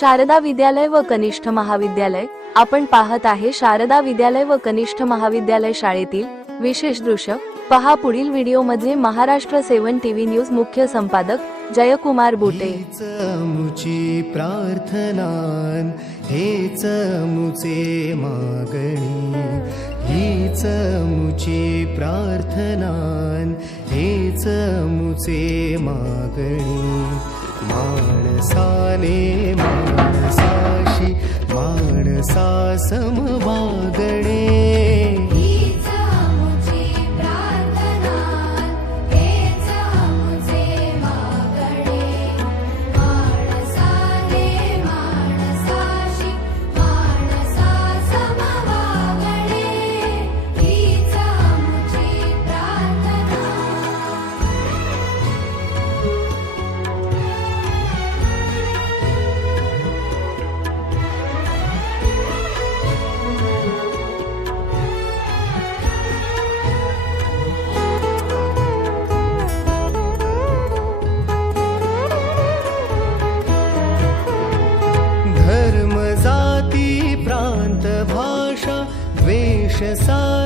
शारदा विद्यालय व कनिष्ठ महाविद्यालय. आपण पाहत आहे शारदा विद्यालय व कनिष्ठ महाविद्यालय शाळेतील विशेष दृश्य. पहा पुढील व्हिडिओमध्ये महाराष्ट्र सेवन टीव्ही न्यूज मुख्य संपादक जयकुमार बुटे. प्रार्थना प्रार्थनान हेच मुचे मागणी. हीच चमुचे प्रार्थनान हेच मुचे मागणी. मने ने माणसाणसम समवागणे sun.